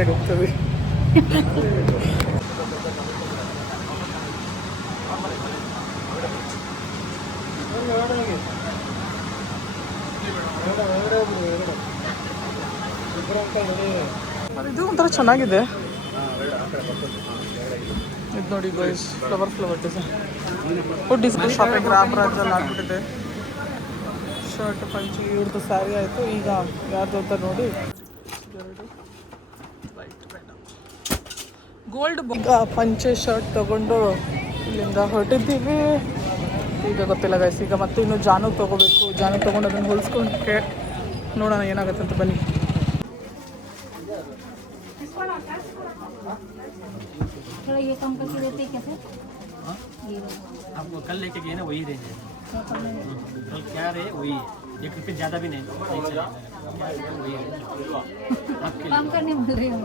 ಚಿಕ್ಕಪೇಟೆಗೆ ಹೋಗ್ತದೆ. ಇದು ಒಂಥರ ಚೆನ್ನಾಗಿದೆ. ಇದು ನೋಡಿ ಗೈಸ್, ಫ್ಲವರ್ ಡಿಸೈನ್ ಶಾಪಿಂಗ್ ರಾಮರಾಜಲ್ಲಿ ಆಗ್ಬಿಟ್ಟಿದೆ. ಶರ್ಟ್ ಪಂಚಿ ಇವ್ರದ್ದು ಸ್ಯಾರಿ ಆಯಿತು. ಈಗ ಯಾರ್ದು ಅಂತ ನೋಡಿ ಗೋಲ್ಡ್ ಈಗ ಪಂಚೆ ಶರ್ಟ್ ತೊಗೊಂಡು ಇಲ್ಲಿಂದ ಹೊರಟಿದ್ದೀವಿ. ಈಗ ಗೊತ್ತಿಲ್ಲ ಗೈಸ್, ಈಗ ಮತ್ತೆ ಇನ್ನು ಜಾನು ತೊಗೋಬೇಕು. ಜಾನು ತೊಗೊಂಡು ಅದನ್ನು ಹೊಲಿಸ್ಕೊಂಡ್ರೆ ನೋಡೋಣ ಏನಾಗುತ್ತೆ ಅಂತ. ಬನ್ನಿ. ये कम करके देते कैसे? आपको कल लेके गए ना, वही रेंज है. कल क्या रहे वही है, 1 रुपये ज़्यादा भी नहीं चला. वही है कम करने बोल रहे हो.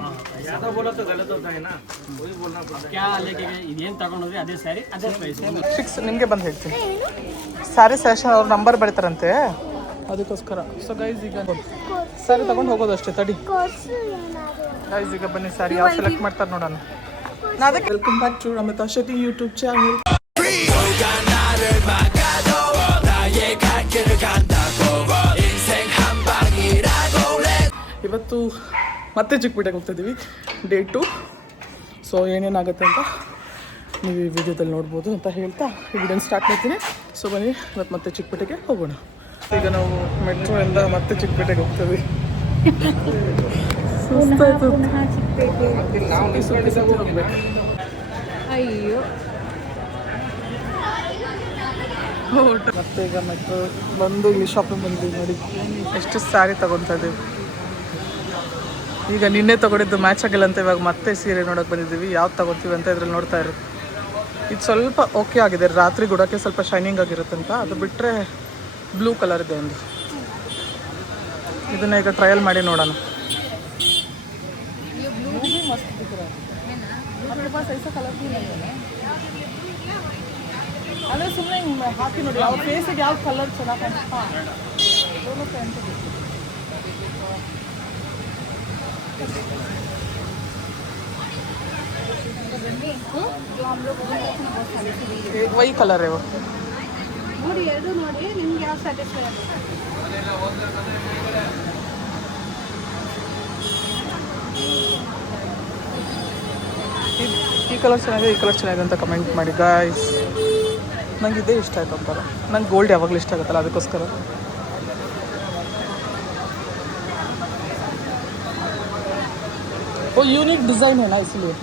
ज़्यादा बोला तो गलत होता है ना, वही बोलना पड़ता है. क्या लेके गए ಏನು ತಗೊಂಡ್ರೆ ಅದೇ ಸ್ಯಾರಿ ಅದೇ ಪ್ರೈಸ್ ಫಿಕ್ಸ್. ನಿಮಗೆ ಬಂದು ಹೇಳ್ತೀನಿ. ಸ್ಯಾರಿ ಸೆಷನ್ ಅವ್ರ ನಂಬರ್ ಬರೀತಾರಂತೆ, ಅದಕ್ಕೋಸ್ಕರ. ಸೊ ಗೈಸ್ ಈಗ ಸ್ಯಾರಿ ತೊಗೊಂಡು ಹೋಗೋದು ಅಷ್ಟೇ. ತಡಿ ಗೈಸ್, ಈಗ ಬನ್ನಿ ಸ್ಯಾರಿ ಯಾವ ಸೆಲೆಕ್ಟ್ ಮಾಡ್ತಾರೆ ನೋಡೋಣ. Welcome back to Amita Shetty YouTube channel. ಇವತ್ತು ಮತ್ತೆ ಚಿಕ್ಕಪೇಟೆಗೆ ಹೋಗ್ತಿದ್ದೀವಿ, ಡೇ 2. ಸೊ ಏನೇನಾಗುತ್ತೆ ಅಂತ ನೀವು ಈ ವಿಡಿಯೋದಲ್ಲಿ ನೋಡ್ಬೋದು ಅಂತ ಹೇಳ್ತಾ ಈ ವಿಡಿಯೋನ ಸ್ಟಾರ್ಟ್ ಮಾಡ್ತೀನಿ. ಸೊ ಬನ್ನಿ, ಇವತ್ತು ಮತ್ತೆ ಚಿಕ್ಕಪೇಟೆಗೆ ಹೋಗೋಣ. ಈಗ ನಾವು ಮೆಟ್ರೋ ಇಂದ ಮತ್ತೆ ಚಿಕ್ಕಪೇಟೆಗೆ ಹೋಗ್ತೀವಿ. ಅಯ್ಯೋ, ಮತ್ತೆ ಈಗ ಮೆಟ್ರೋ ಬಂದು ಇಲ್ಲಿ ಶಾಪಿಂಗ್ ಬಂದಿದ್ದೀವಿ. ನೋಡಿ ಎಷ್ಟು ಸ್ಯಾರಿ ತಗೊತಾ ಇದ್ದೀವಿ. ಈಗ ನಿನ್ನೆ ತೊಗೊಂಡಿದ್ದು ಮ್ಯಾಚ್ ಆಗಿಲ್ಲ ಅಂತ ಇವಾಗ ಮತ್ತೆ ಸೀರೆ ನೋಡೋಕೆ ಬಂದಿದ್ದೀವಿ. ಯಾವ್ದು ತೊಗೊತೀವಿ ಅಂತ ಇದ್ರಲ್ಲಿ ನೋಡ್ತಾ ಇರೋದು. ಇದು ಸ್ವಲ್ಪ ಓಕೆ ಆಗಿದೆ, ರಾತ್ರಿ ಗುಡೋಕ್ಕೆ ಸ್ವಲ್ಪ ಶೈನಿಂಗ್ ಆಗಿರುತ್ತಂತ. ಅದು ಬಿಟ್ಟರೆ ಬ್ಲೂ ಕಲರ್ ಇದೆ ಒಂದು. ಇದನ್ನ ಈಗ ಟ್ರಯಲ್ ಮಾಡಿ ನೋಡೋಣ. ಅಂದರೆ ಸುಮ್ಮನೆ ಹಾಕಿ ನೋಡಿ, ಅವ್ರ ಫೇಸಿಗೆ ಯಾವ ಕಲರ್ ಚೆನ್ನಾಗಿ ಕಾಣುತ್ತಾ. वही कलर है वो. ನೋಡಿ ಎರಡು ನೋಡಿ ನಿಮ್ಗೆ ಯಾವ ಸ್ಯಾಟಿಸ್ಫೈ ಆಗುತ್ತೆ. ಈ ಕಲರ್ ಚೆನ್ನಾಗಿದೆ, ಈ ಕಲರ್ ಚೆನ್ನಾಗಿದೆ ಅಂತ ಕಮೆಂಟ್ ಮಾಡಿ ಗಾಯ್ಸ್. ನಂಗೆ ಇದೇ ಇಷ್ಟ ಆಯ್ತು ಅಂತಾರ. ನಂಗೆ ಗೋಲ್ಡ್ ಯಾವಾಗಲೂ ಇಷ್ಟ ಆಗುತ್ತಲ್ಲ, ಅದಕ್ಕೋಸ್ಕರ. वो यूनिक डिज़ाइन है ना, इसलिए.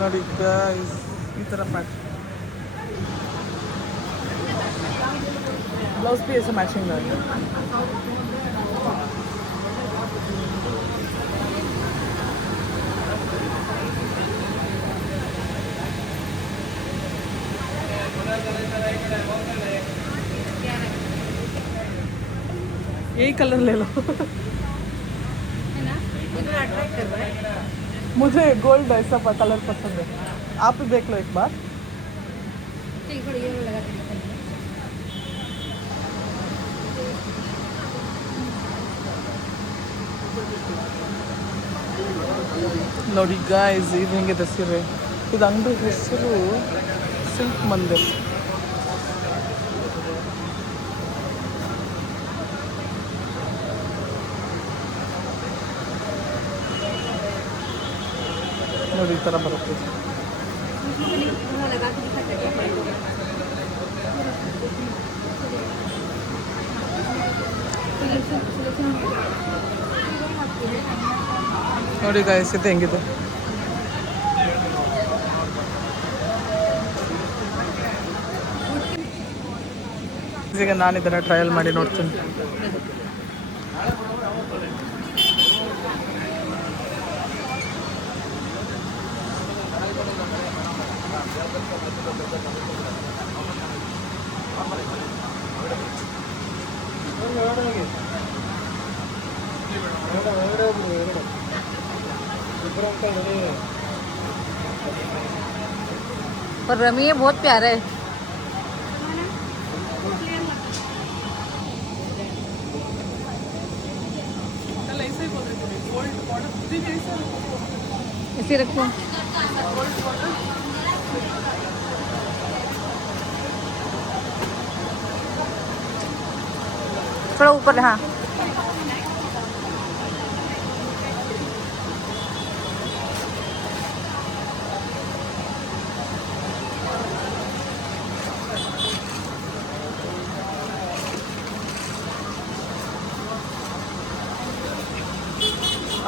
ನೋಡಿ ಗಾಯ್ಸ್, ಈ ಥರ ಪ್ಯಾಟರ್ನ್ ब्लाउज भी ऐसे मैचिंग है. यही कलर ले लो. मुझे गोल्ड ऐसा कलर पसंद है. आप भी देख लो एक बार. ನೋಡಿ ಗಾಯ್ಸ್, ಇದು ಹೆಂಗಿದೆ ಸೀರೆ. ಇದು ಅಂಗಡಿ ಹೆಸರು ಸಿಲ್ಕ್ ಮಂದಿರ್. ನೋಡಿ ಈ ಥರ ಬರುತ್ತೆ. ನೋಡಿ ಗಾಯ್ಸ್, ಇದು ಹೆಂಗಿದೆ. ಈಗ ನಾನು ಇದನ್ನು ಟ್ರಯಲ್ ಮಾಡಿ ನೋಡ್ತೀನಿ. पर रमी है बहुत प्यारा है. ऐसे ही बोल रहे थे, गोल्ड बॉर्डर ऐसे रखो। थोड़ा ऊपर, हाँ।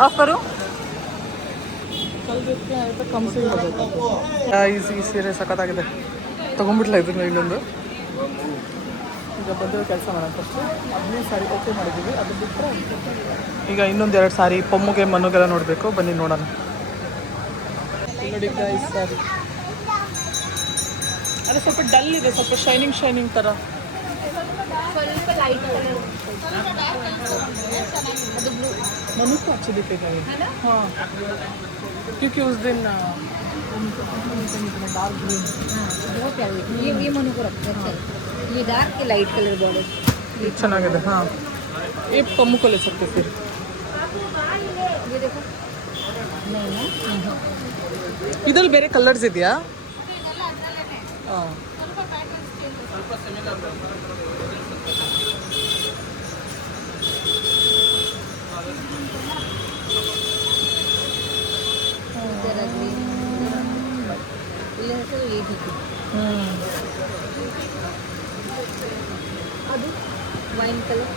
ऑफ करूँ? ಈ ಸೀರೆ ಸಖತ್ತಾಗಿದೆ, ತೊಗೊಂಡ್ಬಿಟ್ಲ ಇದನ್ನು ಇನ್ನೊಂದು. ಈಗ ಬಂದಿರೋ ಕೆಲಸ ಮಾಡೋಣ. ಫಸ್ಟು ಅದನ್ನೇ ಸಾರಿ ಓಕೆ ಮಾಡಿದ್ದೀವಿ, ಅದು ಬಿಟ್ಟರೆ ಈಗ ಇನ್ನೊಂದು 2 ಸಾರಿ ಪೊಮ್ಮಗೆ ಮನುಗೆಲ್ಲ ನೋಡಬೇಕು. ಬನ್ನಿ ನೋಡೋಣ. ನೋಡಿ ಈ ಸಾರಿ ಅದು ಸ್ವಲ್ಪ ಡಲ್ ಇದೆ, ಸ್ವಲ್ಪ ಶೈನಿಂಗ್ ಥರ. ಸ್ವಲ್ಪ ಲೈಟ್ ಕಲರ್, ಅದು ಬ್ಲೂ मनु को अच्छे दिखेगा ये, हाँ, क्योंकि उस दिन डार्क ग्रीन बहुत प्यारी है। ये मनु को रखते हैं। ये डार्क के लाइट कलर बॉर्डर ಚೆನ್ನಾಗಿದೆ. हाँ, ये पम्मू को ले सकते फिर. ये देखो, नहीं ना, इधर ಬೇರೆ ಕಲರ್ಸ್ ಇದೆಯಾ? ಹಾಂ, जरा ग्रीन, ये है ये ठीक है। ಅದು वाइन कलर,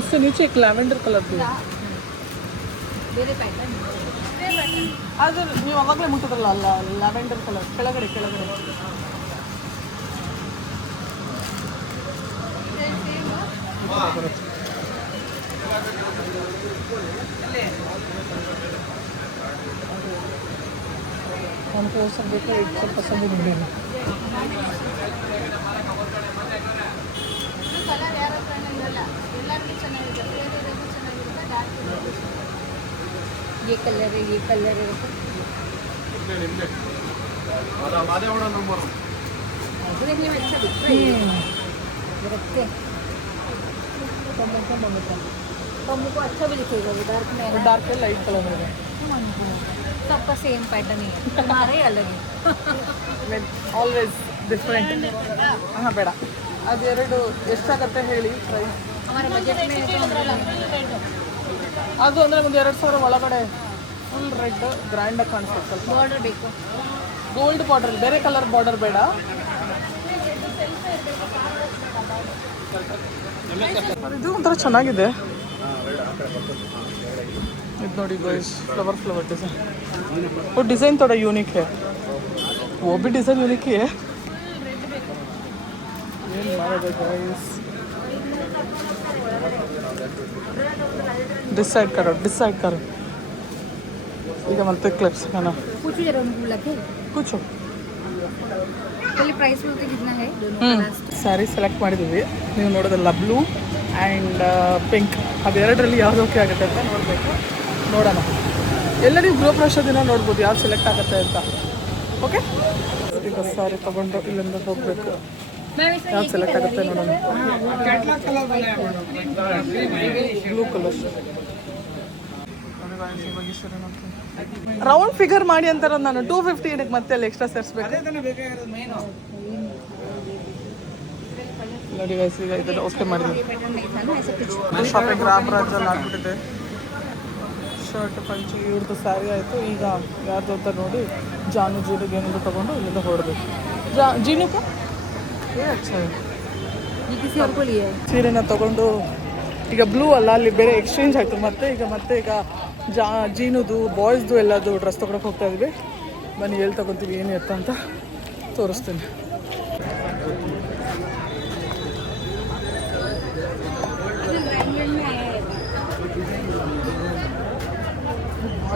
इससे नीचे एक लैवेंडर कलर भी है. ಬೇರೆ ಪ್ಯಾಟರ್ನ್. ಅದು ನೀವು ಅವಾಗಲೇ ಮುಟ್ಟಿದ್ರಲ್ಲ, ಅಲ್ಲ ಲ್ಯಾವೆಂಡರ್ ಕಲರ್ ಕೆಳಗಡೆ हमको वो सब देखो, एक सब पसंद ही नहीं है. ಕಲರ್ ಯಾರ ಹತ್ರ ಇರಲ್ಲ, ಎಲ್ಲರಿಗೂ ಚೆನ್ನಾಗಿದೆ. ये कलर है, ये कलर है. देखने में अच्छा दिखता है ये. रखते हैं कम को अच्छा भी दिखेगा. वो डार्क में है ना, डार्क है, लाइट कलर है. सबका सेम पैटर्न ही है, तुम्हारा ही अलग है. Always different. ಹಾಂ, ಬೇಡ. ಅದೆರಡು ಎಷ್ಟಾಗತ್ತೆ ಹೇಳಿ ಪ್ರೈಸ್? हमारे बजट में है तो ಅದು ಅಂದರೆ ಒಂದು 2,000 ಒಳಗಡೆ. ಫುಲ್ ರೆಡ್ ಗ್ರ್ಯಾಂಡಾಗಿ ಕಾಣಿಸುತ್ತೆ. ಸ್ವಲ್ಪ बॉर्डर ಬೇಕು, ಗೋಲ್ಡ್ ಬಾರ್ಡರ್, ಬೇರೆ ಕಲರ್ ಬಾರ್ಡರ್ ಬೇಡ. ಇದು ಒಂಥರ ಚೆನ್ನಾಗಿದೆ. ಇದು ನೋಡಿ ಗೈಸ್, फ्लावर डिज़ाइन. वो डिज़ाइन थोड़ा यूनिक है, वो भी डिज़ाइन यूनिक ही है. ಏನು ಮಾಡೋದು ಗೈಸ್? डिसाइड करो. ಈಗ ಮತ್ತೆ ಕ್ಲಿಪ್ಸ್ खाना पूछो जरा उनको लगे कुछ. पहले प्राइस बोलते कितना है दोनों का लास्ट. ಸ್ಯಾರಿ ಸೆಲೆಕ್ಟ್ ಮಾಡಿದ್ದೀವಿ. ನೀವು ನೋಡೋದಲ್ಲ ಬ್ಲೂ ಆ್ಯಂಡ್ ಪಿಂಕ್, ಅದೆರಡರಲ್ಲಿ ಯಾವ್ದು ಓಕೆ ಆಗುತ್ತೆ ಅಂತ ನೋಡೋಣ. ಎಲ್ಲ ನೀವು ಗೃಹ ಪ್ರವೇಶ ದಿನ ನೋಡ್ಬೋದು ಯಾವ್ದು ಸೆಲೆಕ್ಟ್ ಆಗುತ್ತೆ ಅಂತ. ಓಕೆ, ಈಗ ಸ್ಯಾರಿ ತೊಗೊಂಡು ಇಲ್ಲಿಂದ ಹೋಗಬೇಕು. ಯಾವ್ದು ಸೆಲೆಕ್ಟ್ ಆಗುತ್ತೆ ನೋಡೋಣ. ಬ್ಲೂ ಕಲರ್ ರೌಂಡ್ ಫಿಗರ್ ಮಾಡಿ ಅಂತಾರ. ನಾನು 250 ಏನಕ್ಕೆ ಮತ್ತೆ ಅಲ್ಲಿ ಎಕ್ಸ್ಟ್ರಾ ಸೇರಿಸ್ಬೇಕು? ನೋಡಿ ಗೈಸ್, ಈಗ ಇದನ್ನು ಓಕೆ ಮಾಡಿದ್ವಿ. ಶಾಪಿಂಗ್ ರಾಮರಾಜಲ್ಲಿ ಆಗ್ಬಿಟ್ಟಿದೆ. ಶರ್ಟ್ ಪಂಚಿ ಇವ್ರದ್ದು ಸ್ಯಾರಿ ಆಯಿತು. ಈಗ ಯಾರ್ದು ಅಂತ ನೋಡಿ ಜಾನು ಜೀರಿಗೆ ಏನಾದ್ರು ತೊಗೊಂಡು ಇಲ್ಲಿಂದ ಹೊರಡ್ಬೇಕು. ಜೀನುಕ ಸೀರೆನ ತೊಗೊಂಡು ಈಗ ಬ್ಲೂ ಅಲ್ಲ, ಅಲ್ಲಿ ಬೇರೆ ಎಕ್ಸ್ಚೇಂಜ್ ಆಯಿತು. ಮತ್ತೆ ಈಗ ಜೀನುದು ಬಾಯ್ಸ್ದು ಎಲ್ಲದು ಡ್ರೆಸ್ ತೊಗೊಳಕ್ಕೆ ಹೋಗ್ತಾ ಇದ್ವಿ. ಬನ್ನಿ ಎಲ್ಲಿ ತೊಗೊತೀವಿ ಏನು ಎತ್ತ ಅಂತ ತೋರಿಸ್ತೀನಿ.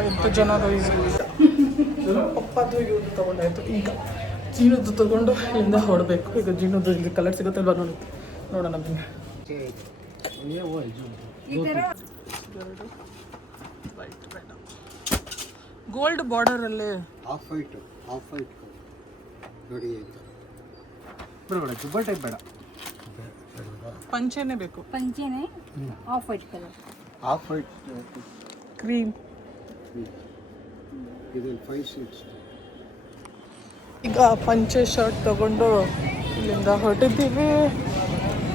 ಎಂಟು ಜನ ಪಪ್ಪದು ಇವ್ರದ್ದು ತೊಗೊಂಡಾಯ್ತು. ಈಗ ಜೀನದ್ದು ತೊಗೊಂಡು ಇಲ್ಲಿಂದ ಹೊರಡಬೇಕು. ಈಗ ಜೀನದ್ದು ಇಲ್ಲಿ ಕಲರ್ ಸಿಗುತ್ತಲ್ವ ನೋಡೋಣ ಬನ್ನಿ. ಗೋಲ್ಡ್ ಬಾರ್ಡರ್ ಅಲ್ಲಿ ಹಾಫ್ ವೈಟ್ ನೋಡಿ. ಬೇಡ ಟೈಪ್ ಬೇಡ, ಪಂಚೆನೇ ಬೇಕು. पंचे ने of white colour Half white. Cream. ಇದು 5 sheets. ಈಗ ಪಂಚೆ ಶರ್ಟ್ ತಗೊಂಡು ಇಲ್ಲಿಂದ ಹೊರಟಿದ್ದೀವಿ.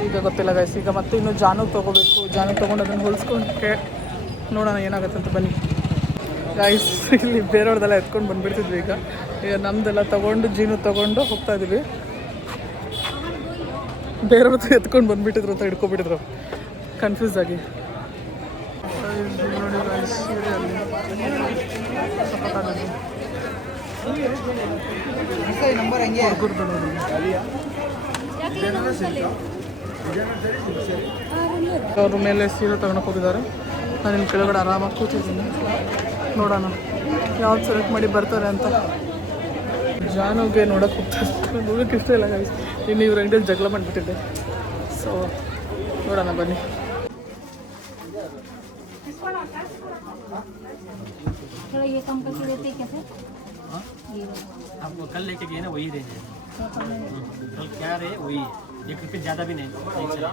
ಈಗ ಗೊತ್ತಿಲ್ಲ ಗೈಸ್, ಈಗ ಮತ್ತೆ ಇನ್ನು ಜಾನು ತೊಗೋಬೇಕು. ಜಾನು ತೊಗೊಂಡು ಅದನ್ನು ಹೊಲಿಸ್ಕೊಂಡ್ರೆ ನೋಡೋಣ ಏನಾಗುತ್ತೆ ಅಂತ. ಬನ್ನಿ ಗೈಸ್, ಇಲ್ಲಿ ಬೇರೆಯವ್ರದ್ದೆಲ್ಲ ಎತ್ಕೊಂಡು ಬಂದುಬಿಡ್ತಿದ್ವಿ. ಈಗ ನಮ್ಮದೆಲ್ಲ ತೊಗೊಂಡು ಜೀನು ತೊಗೊಂಡು ಹೋಗ್ತಾ ಇದ್ದೀವಿ. ಬೇರೆಯವ್ರದ್ದು ಎತ್ಕೊಂಡು ಬಂದುಬಿಟ್ಟಿದ್ರು ಅಂತ ಹಿಡ್ಕೊಬಿಟ್ಟಿದ್ರು ಕನ್ಫ್ಯೂಸ್ ಆಗಿ. ನೋಡಿ ಗೈಸ್, ಹುಡುಗರ್ದು ನೋಡಿ. ಅವ್ರ ಮೇಲೆ ಸೀರೆ ತಗೊಂಡೋಗಿ ಹೋಗಿದ್ದಾರೆ. ನಾನು ಇಲ್ಲಿ ಕೆಳಗಡೆ ಆರಾಮಾಗಿ ಕೂತಿದ್ದೀನಿ. ನೋಡೋಣ ಯಾವ್ದು ಸೆಲೆಕ್ಟ್ ಮಾಡಿ ಬರ್ತಾರೆ ಅಂತ. ಜಾನುಗೆ ನೋಡೋಕೆ ಹೋಗ್ತಾರೆ. ನೋಡೋಕ್ಕೆ ಇಷ್ಟ ಇಲ್ಲ ಗೈಸ್. ಇನ್ನು ಇವ್ರ ಅಂಗಡಿಯಲ್ಲಿ ಜಗಳ ಮಾಡಿಬಿಟ್ಟಿದ್ದೆ. ಸೊ ನೋಡೋಣ ಬನ್ನಿ. थोड़ा ये कम करके देते कैसे? ये आपको कल लेके गए ना वही रेंज है। कल क्या रहे वही है, 1 रुपये ज़्यादा भी नहीं वही है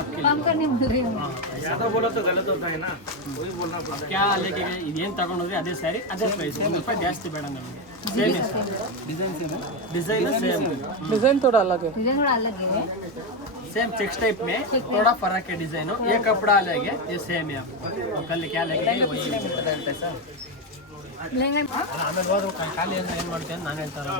आपके कम करने बोल रही हूँ. ज़्यादा बोला तो गलत होता है ना, वही बोलना पड़ता है. क्या लेके गए ಏನು ತಗೊಂಡ್ರೆ ಅದೇ ಸ್ಯಾರಿ ಅದೇ ಪ್ರೈಸ್, 1 ರೂಪಾಯಿ ಜಾಸ್ತಿ ಬೇಡ ನಮಗೆ. ಸೇಮ್ डिज़ाइन थोड़ा अलग है. डिजाइन थोड़ा अलग है. सेम चेक्स टाइप में थोड़ा फर्क है डिजाइन. ये कपड़ा अलग है, ये सेम है. आपको कल क्या लेके वही लहंगा ಆಮೇಲೆ ಹೋದ್ರು ಖಾಲಿ ಅಂದ್ರೆ ಏನು ಮಾಡ್ತೇನೆ ನಾನು ಹೇಳ್ತಾರೆ.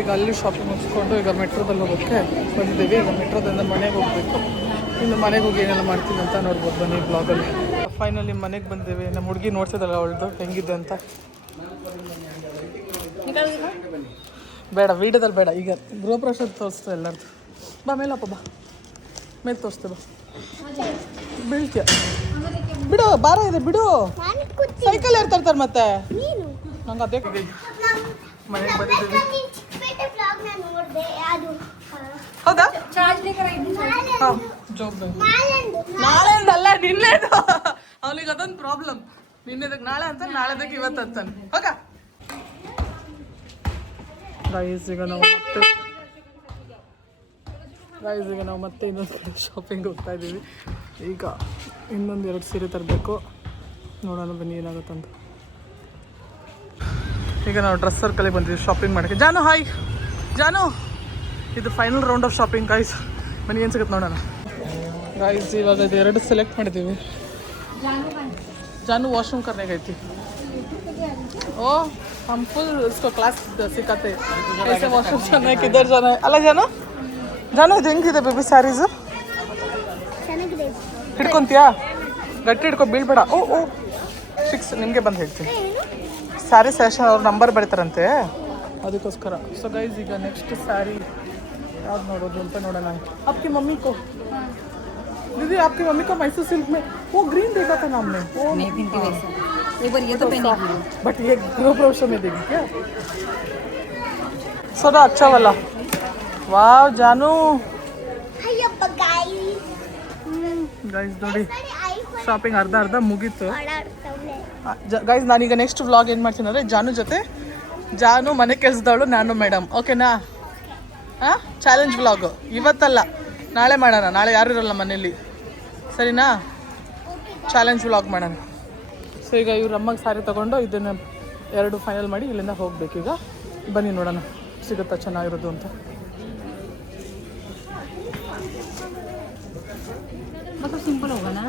ಈಗ ಅಲ್ಲಿ ಶಾಪಿಂಗ್ ಮುಗಿಸ್ಕೊಂಡು ಈಗ ಮೆಟ್ರೋದಲ್ಲಿ ಹೋಗೋಕ್ಕೆ ಬಂದಿದ್ದೀವಿ. ಈಗ ಮೆಟ್ರೋದಿಂದ ಮನೆಗೆ ಹೋಗಬೇಕು. ಇನ್ನು ಮನೆಗೆ ಹೋಗಿ ಏನೆಲ್ಲ ಮಾಡ್ತೀನಿ ಅಂತ ನೋಡ್ಬೋದು ಬನ್ನಿ ಬ್ಲಾಗಲ್ಲಿ. ಫೈನಲಿ ಮನೆಗೆ ಬಂದಿದ್ದೀವಿ. ನಮ್ಮ ಹುಡುಗಿ ನೋಡ್ತಿದ್ದಲ್ಲ ಅವಳದು ಹೆಂಗಿದೆ ಅಂತ. ಬೇಡ ವೀಡಿಯೋದಲ್ಲಿ ಬೇಡ, ಈಗ ಗೃಹಪ್ರವೇಶ ತೋರಿಸ್ತು ಎಲ್ಲರದು. ಬಾ ಮೇಲಪ್ಪ, ಬಾ ಮೇಲೆ ತೋರಿಸ್ತೆ, ಬಾ ಬೀಳ್ತೀಯ. ಬಿಡು, ಭಾರ ಇದೆ ಬಿಡು. ಸೈಕಲ್ ಯಾರು ತರ್ತಾರೆ ಮತ್ತೆ? ನಂಗೆ ಅದೇ ಮನೆಗೆ ಬಂದಿದ್ದೀವಿ. ಹೌದಾ? चार्ज लेकर आई थी. ಹಾಂ, ಜೋಬ್ ನಾಳೆಂದಲ್ಲ ನಿನ್ನೆದು. ಅವನಿಗೆ ಅದೊಂದು ಪ್ರಾಬ್ಲಮ್. ನಿನ್ನೆದಕ್ಕೆ ನಾಳೆ ಅಂತ, ನಾಳೆದಕ್ಕೆ ಇವತ್ತು ಅಂತಾನೆ. ಹೋಗ ಗೈಸ್, ಈಗ ನಾವು ಮತ್ತೆ ಇನ್ನೊಂದು ಕಡೆ ಶಾಪಿಂಗ್ ಹೋಗ್ತಾ ಇದ್ದೀವಿ. ಈಗ ಇನ್ನೊಂದು 2 ಸೀರೆ ತರಬೇಕು. ನೋಡೋಣ ಬನ್ನಿ ಏನಾಗುತ್ತಂತ. ಈಗ ನಾವು ಡ್ರೆಸ್ ಸರ್ಕಲಿಗೆ ಬಂದಿದ್ದೀವಿ ಶಾಪಿಂಗ್ ಮಾಡೋಕ್ಕೆ. ಜಾನು ಹಾಯ್. ಜಾನು, ಇದು final round of shopping guys. ಬನ್ನಿ ಏನು ಸಿಗುತ್ತೆ ನೋಡೋಣ ಗೈಸ್. ಇವಾಗ ಇದು 2 ಸೆಲೆಕ್ಟ್ ಮಾಡಿದ್ದೀವಿ. जानू वॉशरूम करने गई थी. ओ हम फुल उसको क्लास सिखाते ऐसे वॉशरूम जाना है, किधर जाना है. ಅಲ್ಲ ಜಾನು, ಜಾನು ಇದು ಹೆಂಗಿದೆ ಬೇಬಿ ಸ್ಯಾರೀಸು? ಹಿಡ್ಕೊತೀಯಾ? ಗಟ್ಟಿ ಹಿಡ್ಕೊ, ಬೀಳ್ಬೇಡ. ಓ ಓ ಫಿಕ್ಸ್. ನಿಮಗೆ ಬಂದು ಹೇಳ್ತೀನಿ. ಸ್ಯಾರಿ ಸೆಷನ್ ಅವ್ರ ನಂಬರ್ ಬರೀತಾರಂತೆ, ಅದಕ್ಕೋಸ್ಕರ. ಸೊ ಗೈಸ್, ಈಗ ನೆಕ್ಸ್ಟ್ ಸ್ಯಾರಿ ಯಾವ್ದು ನೋಡೋದು ಅಂತ ನೋಡೋಣ. आपकी मम्मी को दीदी, आपकी मम्मी को मैसूर सिल्क में वो ग्रीन देखा था नाम में. वो नहीं पिंकी वैसा. एक बार ये तो पहनेगी. बट ये गृह प्रवेश में देगी क्या? सदा अच्छा वाला. वाह जानू. ಗೈಸ್ ನೋಡಿ, ಶಾಪಿಂಗ್ ಅರ್ಧ ಮುಗೀತು ಗೈಸ್. ನಾನೀಗ ನೆಕ್ಸ್ಟ್ ವ್ಲಾಗ್ ಏನು ಮಾಡ್ತೀನಿ ಅಂದರೆ ಜಾನು ಜೊತೆ, ಜಾನು ಮನೆ ಕೆಲಸದವಳು, ನಾನು ಮೇಡಮ್. ಓಕೆನಾ? ಹಾಂ, ಚಾಲೆಂಜ್ ವ್ಲಾಗು ಇವತ್ತಲ್ಲ, ನಾಳೆ ಮಾಡೋಣ. ನಾಳೆ ಯಾರು ಇರೋಲ್ಲ ಮನೇಲಿ, ಸರಿನಾ? ಚಾಲೆಂಜ್ ವ್ಲಾಗ್ ಮಾಡೋಣ. ಸೊ ಈಗ ಇವ್ರ ಅಮ್ಮಗೆ ಸ್ಯಾರಿ ತೊಗೊಂಡು ಇದನ್ನು 2 ಫೈನಲ್ ಮಾಡಿ ಇಲ್ಲಿಂದ ಹೋಗ್ಬೇಕು. ಈಗ ಬನ್ನಿ ನೋಡೋಣ ಸಿಗುತ್ತಾ ಚೆನ್ನಾಗಿರೋದು ಅಂತ. मतलब सिंपल होगा ना.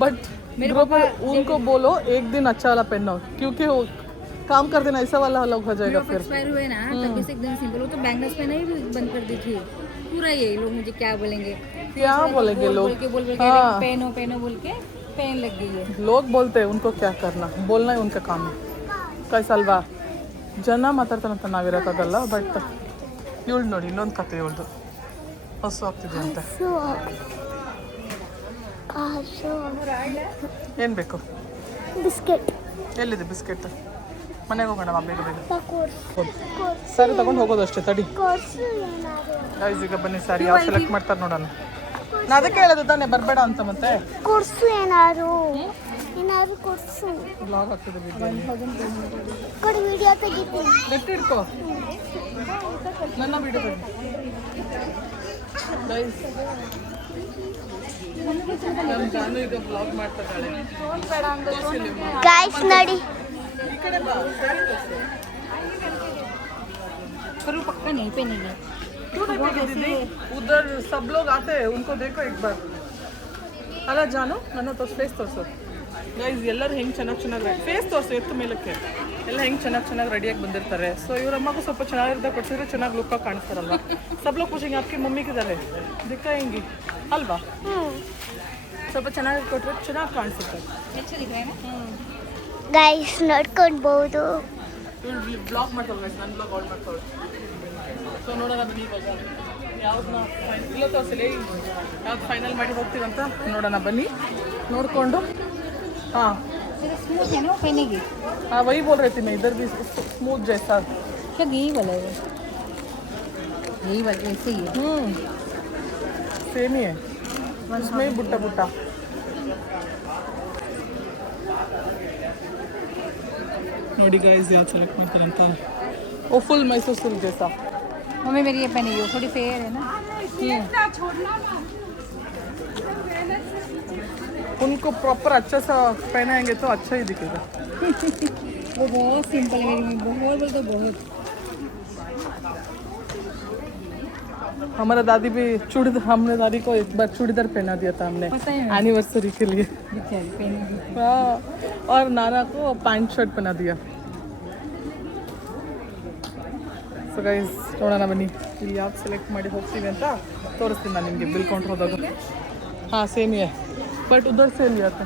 बट उनको बोलो एक दिन अच्छा वाला पहनो, क्योंकि वो काम कर देना ऐसा वाला लोग हो जाएगा फिर. एक्सपायर हुए ना तभी से एकदम सिंपल. वो तो बैंगल्स पहना ही बंद कर दी थी पूरा. ये लोग मुझे क्या बोलेंगे, क्या बोलेंगे लोग? बोल के पहनो पहनो बोल के पहन लग गई है. लोग बोलते हैं, उनको क्या करना, बोलना ही उनका काम है. ಕೈಸಲ್ವಾ ಜನ ಮಾತಾಡ್ತಾನಂತ ನಾವಿರೋಕ್ಕಾಗಲ್ಲ. ಬಟ್ ಇವಳು ನೋಡಿ, ಇನ್ನೊಂದು ಕತೆ ಇವಳ್ದು ಹೊಸ ಆಗ್ತಿದೆ ಅಂತ. ಏನು ಬೇಕು? ಬಿಸ್ಕೆಟ್. ಎಲ್ಲಿದೆ ಬಿಸ್ಕೆಟ್? ಮನೆಗೆ ಹೋಗೋಣ ಬೇಗ ಬೇಗ. ಸರಿ ತಗೊಂಡು ಹೋಗೋದು ಅಷ್ಟೇ, ತಡಿ ಗೈಸ್. ಈಗ ಬನ್ನಿ ಸ್ಯಾರಿ ಯಾವ ಸೆಲೆಕ್ಟ್ ಮಾಡ್ತಾರೆ ನೋಡೋಣ. ನಾ ಅದಕ್ಕೆ ಹೇಳೋದು ತಾನೇ ಬರಬೇಡ ಅಂತ. ಮತ್ತೆ ಕೊಡ್ಸು ಏನಾರು ಕೊಡ್ಸು. ಬ್ಲಾಗ್ ಆಗ್ತಿದೆ, ವಿಡಿಯೋ ತೆಗಿತೀನಿ. ಗಟ್ಟಿ ಹಿಡ್ಕೋ. ನನ್ನ ವಿಡಿಯೋ ಗೈಸ್ ನಮ್ಮ ಜಾನು ಈಗ ಬ್ಲಾಗ್ ಮಾಡ್ತಾ ಇದ್ದಾಳೆ ಗಾಯ್ಸ್ ನೋಡಿ ಈ ಕಡೆ ಬಾ ಸ್ಯಾರಿ ತೋರಿಸು पर वो पक्का नहीं पहनेंगे क्यों नहीं पहने दीदी उधर सब लोग आते हैं उनको देखो एक बार ಅಲ್ಲ ಜಾನು ನನ್ನ ತೋರಿಸು ಫೇಸ್ ತೋರಿಸು ಗೈಸ್ ಎಲ್ಲರೂ ಹೆಂಗೆ ಚೆನ್ನಾಗಿ ಫೇಸ್ ತೋರಿಸು ಎತ್ತು ಮೇಲಕ್ಕೆ ಎಲ್ಲ ಹೆಂಗೆ ಚೆನ್ನಾಗಿ ರೆಡಿಯಾಗಿ ಬಂದಿರ್ತಾರೆ ಸೊ ಇವರಮ್ಮಗೂ ಸ್ವಲ್ಪ ಚೆನ್ನಾಗಿರ್ದ ಕೊಡ್ಸಿದ್ರೆ ಚೆನ್ನಾಗಿ ಲುಕ್ಕಾಗಿ ಕಾಣಿಸ್ತಾರಲ್ಲ ಸಬ್ ಲೋಗ್ ಪೂछेंगे आपकी मम्मी किधर ದಿಕ್ಕ ಹೆಂಗೆ ಅಲ್ವಾ ಸ್ವಲ್ಪ ಚೆನ್ನಾಗಿ ಕೊಟ್ಟರೆ ಚೆನ್ನಾಗಿ ಕಾಣಿಸುತ್ತೆ अच्छा दिख रहा है ना ಗಾಯ್ಸ್ ನೋಡ್ಕೊಳ್ಬಹುದು ಇವಳು ಬ್ಲಾಗ್ ಮಾಡ್ತಾಳೆ ಗೈಸ್ ನನ್ನ ಬ್ಲಾಗ್ ಆಲ್ ಮಾಡ್ತಾಳೆ ಸೊ ನೋಡೋಣ ಬನ್ನಿ ಇವಾಗ ಯಾವ್ದನ್ನ ಇಲ್ಲ ತೋರಿಸಲಿ ಯಾವ್ದು ಫೈನಲ್ ಮಾಡಿ ಹೋಗ್ತೀವಂತ ನೋಡೋಣ ಬನ್ನಿ ನೋಡಿಕೊಂಡು हाँ स्मूथ है ना वो पहनेगी हाँ वही बोल रही थी मैं इधर भी स्मूथ जैसा शायद यही वाला है यही वाला ऐसे ही है सेम ही है उसमें ही बुट्टा बुट्टा ನೋಡಿ ಗೈಸ್ ಯಾವ್ದು ಸೆಲೆಕ್ಟ್ ಮಾಡ್ತಾರೆ ಅಂತ वो फुल मैसूर सिल्क जैसा मम्मी मेरी ये पहनेगी वो थोड़ी फेयर है ना उनको प्रॉपर अच्छा सा पहनाएंगे तो अच्छा ही दिखेगा वो बहुत सिंपल है मेरी मम्मी बहुत बोल तो बहुत हमारा दादी भी चूड़ीदार हमने दादी को एक बार चूड़ीदार पहना दिया था हमने पता है एनिवर्सरी के लिए बेचारी पहनेगी हाँ और नाना को पैंट शर्ट पहना दिया ಸೊ ಗೈಸ್ ನೋಡೋಣ ಬನ್ನಿ ಇಲ್ಲಿ ಯಾವ್ದು ಸೆಲೆಕ್ಟ್ ಮಾಡಿ ಹೋಗ್ತೀವಿ ಅಂತ ತೋರಿಸ್ತೀನಿ ನಾನು ನಿಮಗೆ ಬಿಲ್ ಕೌಂಟ್ರ್ ಹೋದಾಗ ಹಾಂ ಸೇಮ್ ಇದೆ ಬಟ್ ಉಧರ್ से लिया था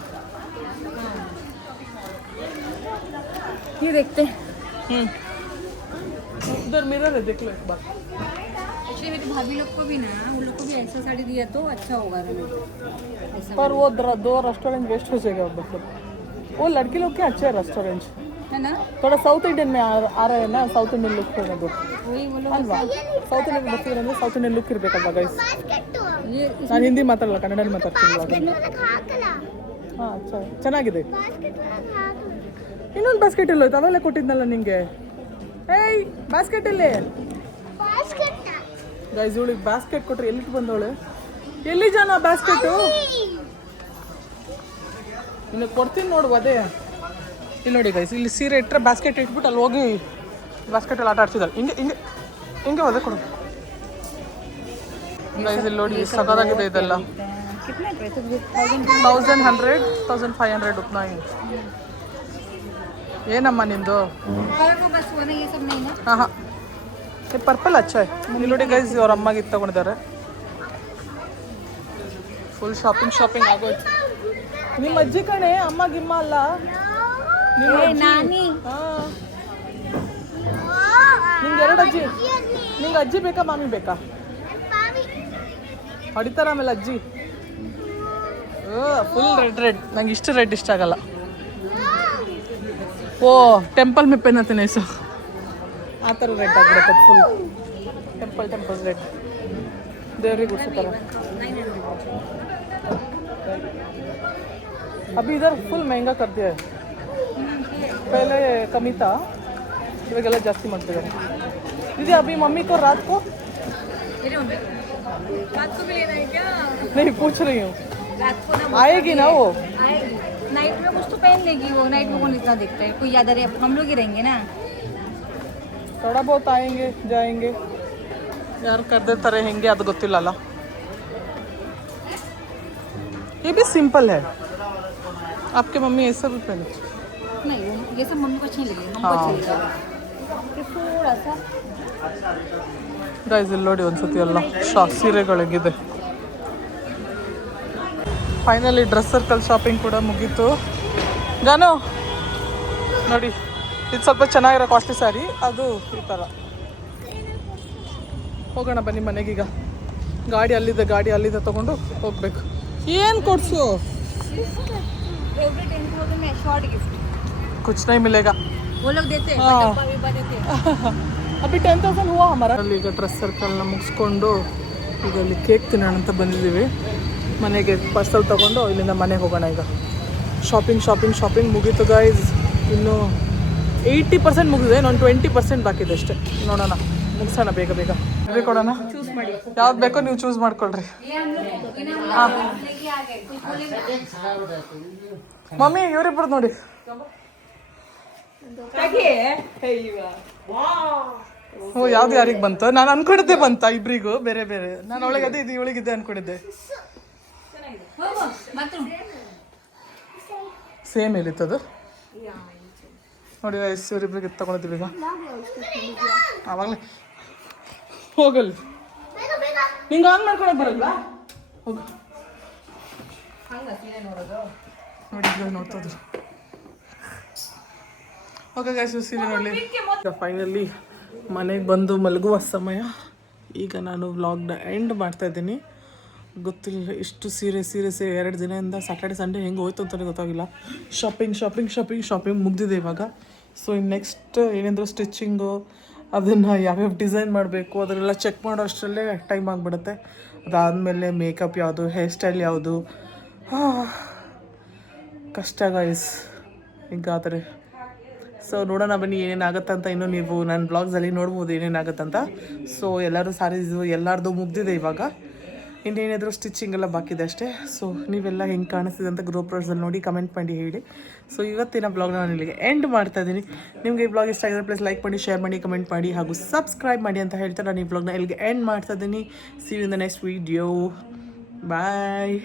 ये देखते हैं उधर मिरर है देख लो एक बार एक्चुअली मेरी भाभी लोग को भी ना उन लोग को भी ऐसा साड़ी दिया तो अच्छा होगा ऐसा पर वो दो रेस्टोरेंट वेस्ट हो जाएगा मतलब वो लड़की लोग के अच्छे रेस्टोरेंट है ना थोड़ा साउथ इंडियन में आ रहे हैं ना साउथ इंडियन लुक ಅನ್ನೋದು वही वो लोग ಅಲ್ವಾ ಸೌತ್ ಇಂಡಿಯನ್ ಬರ್ತೀರಂದ್ರೆ ಸೌತ್ ಇಂಡಿಯನ್ ಲುಕ್ ಇರಬೇಕಲ್ವಾ ಗೈಸ್ ये ನಾನು ಹಿಂದಿ ಮಾತಾಡಲ್ಲ ಕನ್ನಡದಲ್ಲಿ ಮಾತಾಡ್ತೀನಿ ಇವಾಗ ಹಾಕಲ್ಲ ಹಾಂ ಚೆನ್ನಾಗಿದೆ ಬಾಸ್ಕೆಟ್ ಹಾಕಲ್ಲ ಇನ್ನೊಂದು ಬಾಸ್ಕೆಟ್ ಇಲ್ಲ ಅವೆಲ್ಲ ಕೊಟ್ಟಿದ್ನಲ್ಲ ನಿಂಗೆ ಏಯ್ ಬಾಸ್ಕೆಟ್ ಇಲ್ಲಿ ಬಾಸ್ಕೆಟ್ ಗೈಸ್ ಇವಳಿಗೆ ಬಾಸ್ಕೆಟ್ ಕೊಟ್ರೆ ಎಲ್ಲಿಗೆ ಬಂದವಳೆ ಎಲ್ಲಿ ಜನ ಬಾಸ್ಕೆಟು ನಿನಗೆ ಕೊಡ್ತೀನಿ ನೋಡು ಅದೇ ಇಲ್ಲಿ ನೋಡಿ ಗೈಸ್ ಇಲ್ಲಿ ಸೀರೆ ಇಟ್ಟರೆ ಬಾಸ್ಕೆಟ್ ಇಟ್ಬಿಟ್ಟು ಅಲ್ಲಿ ಹೋಗಿ ಬಾಸ್ಕೆಟಲ್ಲಿ ಆಟ ಆಡ್ತಿದ್ದಾಳೆ ಹಿಂಗೆ ಹಿಂಗೆ ಹಿಂಗೆ ಅದೇ ಕೊಡು ಗೈಸ್ ಇಲ್ಲಿ ನೋಡಿ ಸಗದಾಗಿದೆ ಇದೆಲ್ಲ कितने पैसे 1100 1500 ಉತ್ನಾ ಏನಮ್ಮ ನಿಂದು और वो बस वो ना ये सब नहीं ना ಹಾಂ ಹಾಂ ये पर्पल अच्छा है ಇಲ್ಲಿ ನೋಡಿ ಗೈಸ್ ಅವ್ರ ಅಮ್ಮಗೆ ಇದು ತಗೊಂಡಿದ್ದಾರೆ ಫುಲ್ ಶಾಪಿಂಗ್ ಆಗೋಯ್ತು ನಿಮ್ಮ ಅಜ್ಜಿ ಕಣೆ ಅಮ್ಮ ಗಿಮ್ಮ ಅಲ್ಲ ನಿಮ್ಮ नानी ಹಾಂ ನಿಂಗೆ ಎರಡು ಅಜ್ಜಿ ನಿಂಗೆ ಅಜ್ಜಿ ಬೇಕಾ ಮಾಮಿ ಬೇಕಾ ಹೊಡಿತಾರ ಆಮೇಲೆ ಅಜ್ಜಿ ಫುಲ್ ರೆಡ್ ನಂಗೆ ಇಷ್ಟು ರೆಡ್ ಇಷ್ಟ ಆಗಲ್ಲ ಓ ಟೆಂಪಲ್ में पहनते हैं ऐसा ಆ ಥರ ರೆಡ್ ಆಗಿರುತ್ತೆ ಫುಲ್ ಟೆಂಪಲ್ ರೆಡ್ ದೇವ್ರಿಗೆ ಗುಡ್ಸುತ್ತಾರ अभी इधर फुल महंगा कर दिया है पहले कमी था ಇವಾಗೆಲ್ಲ ಜಾಸ್ತಿ ಮಾಡ್ತಿದ್ದಾರೆ दीदी अभी मम्मी को रात को रात को भी लेना है क्या नहीं पूछ रही हूँ रात को ना आएगी ना वो आएगी नाइट में कुछ तो पहन लेगी वो नाइट में कौन इतना देखता है कोई ज्यादा हम लोग ही रहेंगे ना थोड़ा बहुत आएंगे जाएंगे ಯಾರು ಕರೆದಿರ್ತಾರೆ ಹೆಂಗೆ ಅದು ಗೊತ್ತಿಲ್ಲಲ್ಲ ये भी सिंपल है आपके मम्मी ऐसा भी पहने नहीं वो ये सब मम्मी को अच्छे नहीं लगे हमको अच्छे लगे ये थोड़ा सा ಗೈಸ್ ಇಲ್ಲಿ ನೋಡಿ ಒಂದ್ಸತಿ ಎಲ್ಲ ಸೀರೆಗಳಿಗಿದೆ ಫೈನಲಿ ಡ್ರೆಸ್ ಸರ್ಕಲ್ ಶಾಪಿಂಗ್ ಕೂಡ ಮುಗೀತು ಜಾನು ನೋಡಿ ಇದು ಸ್ವಲ್ಪ ಚೆನ್ನಾಗಿರೋ ಕಾಸ್ಟ್ಲಿ ಸ್ಯಾರಿ ಅದು ಈ ಥರ ಹೋಗೋಣ ಬನ್ನಿ ಮನೆಗೀಗ ಗಾಡಿ ಅಲ್ಲಿದೆ ತೊಗೊಂಡು ಹೋಗ್ಬೇಕು ಏನು ಕೊಡ್ಸು एवरी 10,000 में शॉर्ट गिफ्ट कुछ नहीं मिलेगा वो लोग देते हैं हाँ। डब्बा विब्बा देते हैं ಅಭಿ 10,000 ಹೂವು ಹಮಾರ ಅಲ್ಲಿ ಈಗ ಡ್ರೆಸ್ ಸರ್ಕಲ್ನ ಮುಗಿಸ್ಕೊಂಡು ಈಗ ಅಲ್ಲಿ ಕೇಕ್ ತಿನ್ನೋಣ ಅಂತ ಬಂದಿದ್ದೀವಿ ಮನೆಗೆ ಪಾರ್ಸಲ್ ತೊಗೊಂಡು ಇಲ್ಲಿಂದ ಮನೆಗೆ ಹೋಗೋಣ ಈಗ ಶಾಪಿಂಗ್ ಮುಗೀತು ಗೈಸ್ ಇನ್ನು 80% ಮುಗಿದಿದೆ ನಾನು 20% ಬಾಕಿದೆ ಅಷ್ಟೇ ನೋಡೋಣ ಮುಗಿಸೋಣ ಬೇಗ ಬೇಗ ಇದೇ ಕೊಡೋಣ ಯಾವ್ದು ಬೇಕೋ ನೀವು ಚೂಸ್ ಮಾಡ್ಕೊಳ್ರಿ ಮಮ್ಮಿ ಇವರಿಬ್ರು ನೋಡಿ ಓ ಯಾವ್ದು ಯಾರಿಗೆ ಬಂತು ನಾನು ಅನ್ಕೊಂಡಿದ್ದೆ ಬಂತ ಇಬ್ರಿಗೂ ಬೇರೆ ಬೇರೆ ನಾನು ಒಳಗದೆ ಇದು ಇವಳಿಗಿದೆ ಅನ್ಕೊಂಡಿದ್ದೆ ಸೇಮ್ ಇಲ್ಲಿತ್ತದು ನೋಡಿ ಇವರಿಬ್ರಿಗೆ ತಗೊಂಡಿದ್ದೀವಿ ಈಗ ಆವಾಗಲೇ ಹೋಗಲ್ಲಿ ನಿಂಗೆ ಆನ್ ಮಾಡ್ಕೊಳಕ್ ಬರಲ್ವಾ ಹೋಗು ನೋಡಿ ನೋಡ್ತದ್ರು ಓಕೆ ಗೈಸ್ ಸೀರೆ ನೋಡಲಿ ಈಗ ಫೈನಲಿ ಮನೆಗೆ ಬಂದು ಮಲಗುವ ಸಮಯ ಈಗ ನಾನು ವ್ಲಾಗ್ನ ಎಂಡ್ ಮಾಡ್ತಾಯಿದ್ದೀನಿ ಗೊತ್ತಿಲ್ಲ ಇಷ್ಟು ಸೀರೆ 2 ದಿನದಿಂದ ಸ್ಯಾಟರ್ಡೆ ಸಂಡೇ ಹೆಂಗೆ ಹೋಯ್ತು ಅಂತಲೇ ಗೊತ್ತಾಗಿಲ್ಲ ಶಾಪಿಂಗ್ ಮುಗ್ದಿದೆ ಇವಾಗ ಸೊ ಇನ್ನು ನೆಕ್ಸ್ಟ್ ಏನೆಂದ್ರೆ ಸ್ಟಿಚ್ಚಿಂಗು ಅದನ್ನು ಯಾವ್ಯಾವ ಡಿಸೈನ್ ಮಾಡಬೇಕು ಅದನ್ನೆಲ್ಲ ಚೆಕ್ ಮಾಡೋ ಅಷ್ಟರಲ್ಲೇ ಟೈಮ್ ಆಗಿಬಿಡುತ್ತೆ ಅದಾದಮೇಲೆ ಮೇಕಪ್ ಯಾವುದು ಹೇರ್ ಸ್ಟೈಲ್ ಯಾವುದು ಕಷ್ಟ ಗೈಸ್ ಹಿಂಗಾದರೆ ಸೊ ನೋಡೋಣ ಬನ್ನಿ ಏನೇನಾಗುತ್ತೆ ಅಂತ ಇನ್ನೂ ನೀವು ನನ್ನ ಬ್ಲಾಗ್ಸಲ್ಲಿ ನೋಡ್ಬೋದು ಏನೇನಾಗುತ್ತಂತ ಸೊ ಎಲ್ಲರೂ ಸಾರೀಸು ಎಲ್ಲರದು ಮುಗ್ದಿದೆ ಇವಾಗ ಇನ್ನೇನಿದ್ರು ಸ್ಟಿಚಿಂಗ್ ಎಲ್ಲ ಬಾಕಿದೆ ಅಷ್ಟೇ ಸೊ ನೀವೆಲ್ಲ ಹೆಂಗೆ ಕಾಣಿಸ್ತಿದೆ ಅಂತ ಗ್ರೂಪ್ ಅಲ್ಲಿ ನೋಡಿ ಕಮೆಂಟ್ ಮಾಡಿ ಹೇಳಿ ಸೊ ಇವತ್ತಿನ ಬ್ಲಾಗ್ನ ನಾನು ಇಲ್ಲಿಗೆ ಎಂಡ್ ಮಾಡ್ತಾ ಇದ್ದೀನಿ ನಿಮಗೆ ಈ ಬ್ಲಾಗ್ ಇಷ್ಟ ಆಗಿದ್ರೆ ಪ್ಲೀಸ್ ಲೈಕ್ ಮಾಡಿ ಶೇರ್ ಮಾಡಿ ಕಮೆಂಟ್ ಮಾಡಿ ಹಾಗೂ ಸಬ್ಸ್ಕ್ರೈಬ್ ಮಾಡಿ ಅಂತ ಹೇಳ್ತಾ ನಾನು ಈ ಬ್ಲಾಗ್ನ ಇಲ್ಲಿಗೆ ಎಂಡ್ ಮಾಡ್ತಾ ಇದ್ದೀನಿ see you in the next video bye